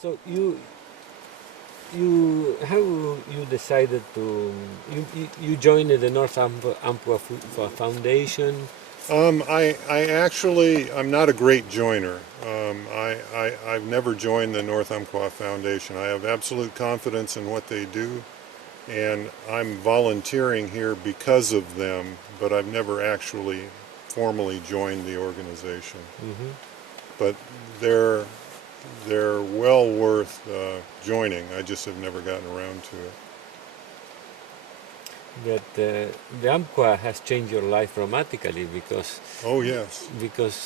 So how you decided to you joined the North Umpqua Foundation? I'm not a great joiner. I've never joined the North Umpqua Foundation. I have absolute confidence in what they do, and I'm volunteering here because of them, but I've never actually formally joined the organization. Mm-hmm. But they're well worth joining. I just have never gotten around to it. That the Umpqua has changed your life dramatically Oh yes.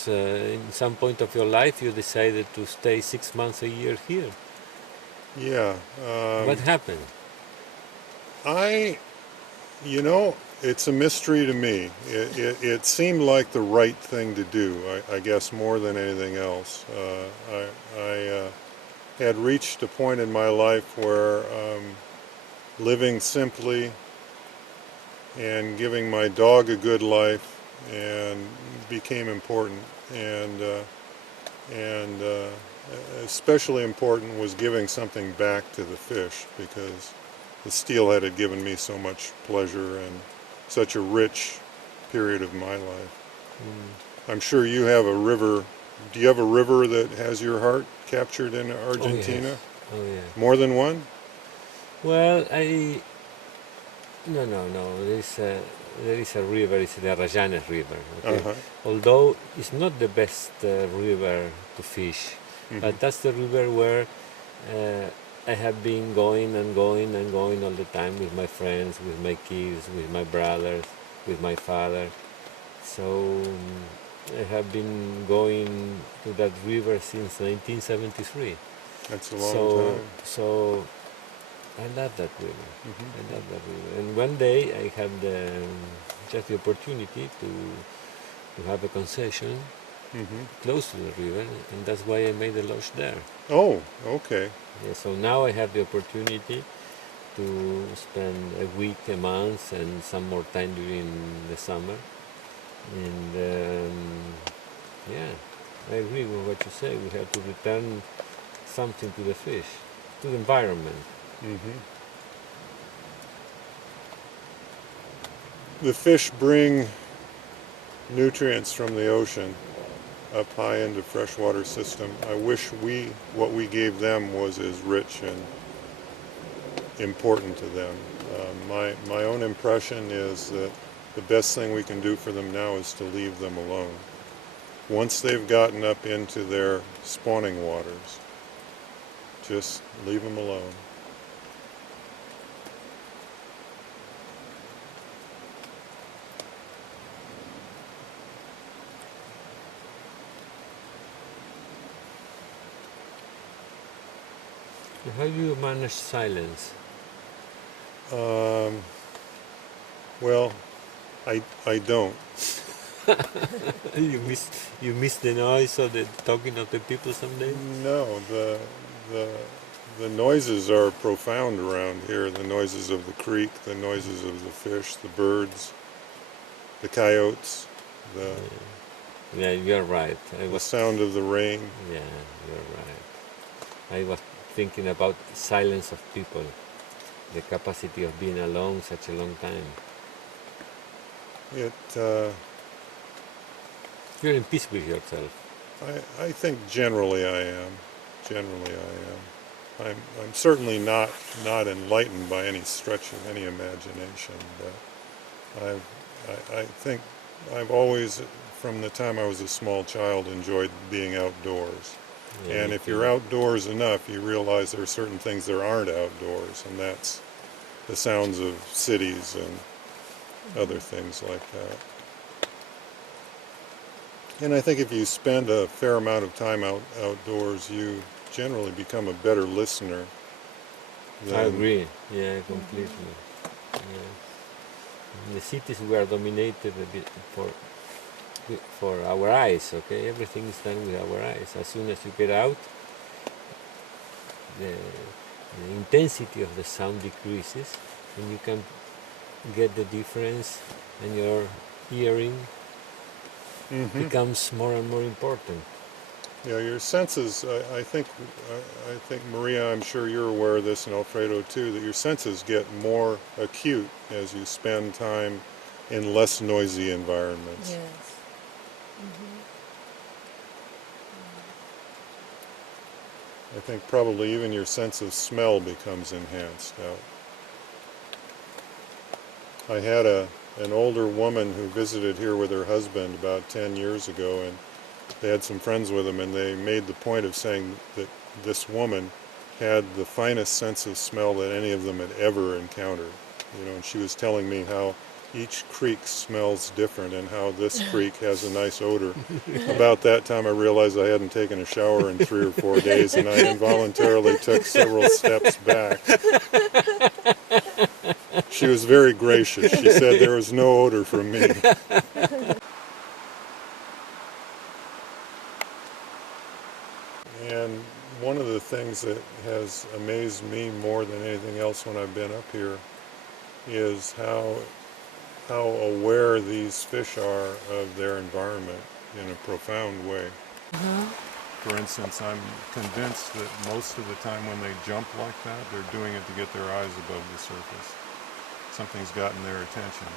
in some point of your life you decided to stay 6 months a year here. Yeah. What happened? I You know, it's a mystery to me. It seemed like the right thing to do, I guess, more than anything else. I had reached a point in my life where living simply and giving my dog a good life and became important. And especially important was giving something back to the fish, because the steelhead had given me so much pleasure and such a rich period of my life. Mm. I'm sure you have a river. Do you have a river that has your heart captured in Oh Argentina? yes. Oh yeah. More than one? Well, no. There is a river. It's the Rayanes River. Okay, Uh-huh. although it's not the best river to fish, Mm-hmm. but that's the river where I have been going and going and going all the time with my friends, with my kids, with my brothers, with my father. So I have been going to that river since 1973. That's a long So time. so I love that river. Mm-hmm. I love that river. And one day I had just the opportunity to have a concession Mm-hmm. close to the river, and that's why I made a lodge there. Oh, okay. Yeah, so now I have the opportunity to spend a week, a month, and some more time during the summer. And yeah, I agree with what you say. We have to return something to the fish, to the environment. Mm-hmm. The fish bring nutrients from the ocean up high into freshwater system. I wish what we gave them was as rich and important to them. My own impression is that the best thing we can do for them now is to leave them alone. Once they've gotten up into their spawning waters, just leave them alone. How do you manage silence? Um, well, I don't. You miss the noise of the talking of the people someday? No, the the noises are profound around here. The noises of the creek, the noises of the fish, the birds, the coyotes, the Yeah, you're right. the sound of the rain. Yeah, you're right. I was thinking about silence of people, the capacity of being alone such a long time. It You're in peace with yourself. I think generally I am. Generally I am. I'm certainly not enlightened by any stretch of any imagination, but I think I've always, from the time I was a small child, enjoyed being outdoors. Yeah, And me if too. you're outdoors enough, you realize there are certain things that aren't outdoors, and that's the sounds of cities and other things like that. And I think if you spend a fair amount of time outdoors, you generally become a better listener I than agree. Yeah, completely. Yeah. In the cities we are dominated a bit for our eyes. Okay, everything is done with our eyes. As soon as you get out, the intensity of the sound decreases, and you can get the difference, and your hearing Mhm. becomes more and more important. Yeah, your senses, I think, Maria, I'm sure you're aware of this, and Alfredo too, that your senses get more acute as you spend time in less noisy environments. Yes. I think probably even your sense of smell becomes enhanced out. I had an older woman who visited here with her husband about 10 years ago, and they had some friends with them, and they made the point of saying that this woman had the finest sense of smell that any of them had ever encountered. You know, and she was telling me how each creek smells different and how this creek has a nice odor. About that time I realized I hadn't taken a shower in 3 or 4 days, and I involuntarily took several steps back. She was very gracious. She said there was no odor from me. And one of the things that has amazed me more than anything else when I've been up here is how aware these fish are of their environment in a profound way. For instance, I'm convinced that most of the time when they jump like that, they're doing it to get their eyes above the surface. Something's gotten their attention.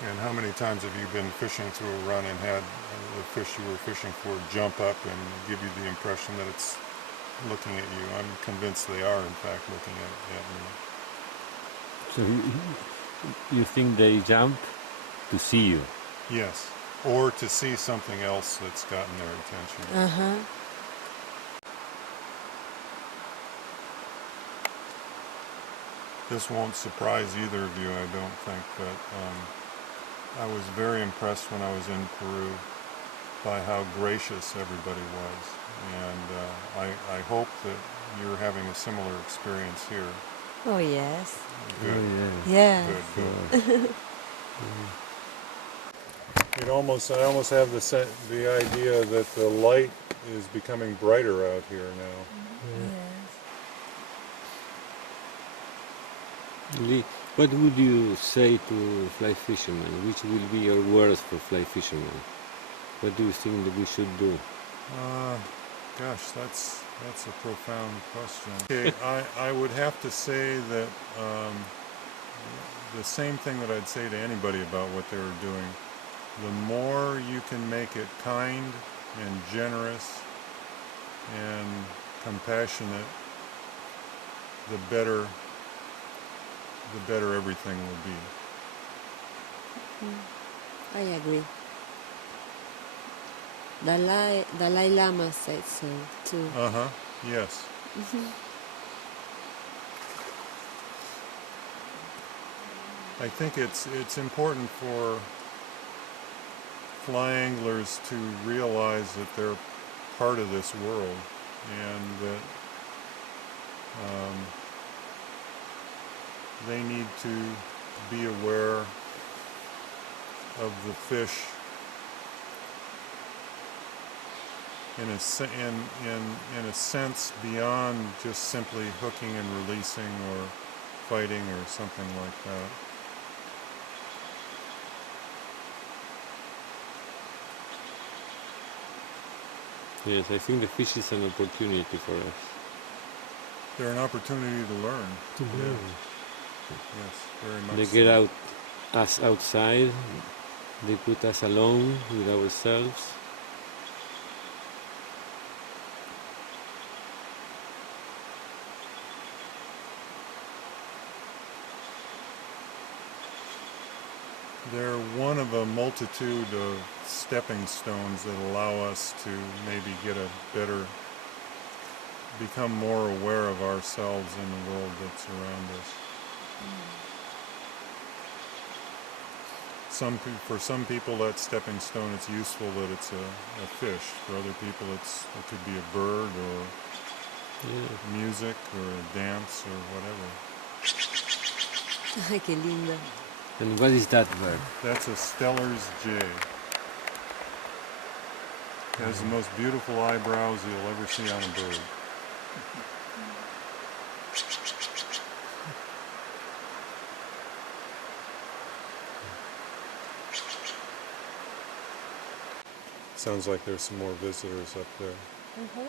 And how many times have you been fishing through a run and had the fish you were fishing for jump up and give you the impression that it's looking at you? I'm convinced they are, in fact, looking at me. So you think they jump to see you? Yes. Or to see something else that's gotten their attention. This won't surprise either of you, I don't think, but I was very impressed when I was in Peru by how gracious everybody was, and I hope that you're having a similar experience here. Oh, yes. Good. Oh, Yeah. Good. I almost have the idea that the light is becoming brighter out here now. Lee, what would you say to fly fishermen? Which will be your words for fly fishermen? What do you think that we should do? Gosh, that's a profound question. Okay, I would have to say that the same thing that I'd say to anybody about what they were doing. The more you can make it kind and generous and compassionate, the better everything will be. I agree. Dalai Lama said so too. Yes. I think it's important for fly anglers to realize that they're part of this world, and that they need to be aware of the fish in a sense beyond just simply hooking and releasing or fighting or something like that. Yes, I think the fish is an opportunity for us. They're an opportunity to learn. To learn. Yes, very much. They get us outside, they put us alone with ourselves. They're one of a multitude of stepping stones that allow us to maybe become more aware of ourselves in the world that's around us. For some people, that stepping stone, it's useful that it's a fish. For other people, it could be a bird or music or a dance or whatever. Ay, qué linda. And what is that bird? That's a Steller's jay. It has the most beautiful eyebrows you'll ever see on a bird. Sounds like there's some more visitors up there. Mhm.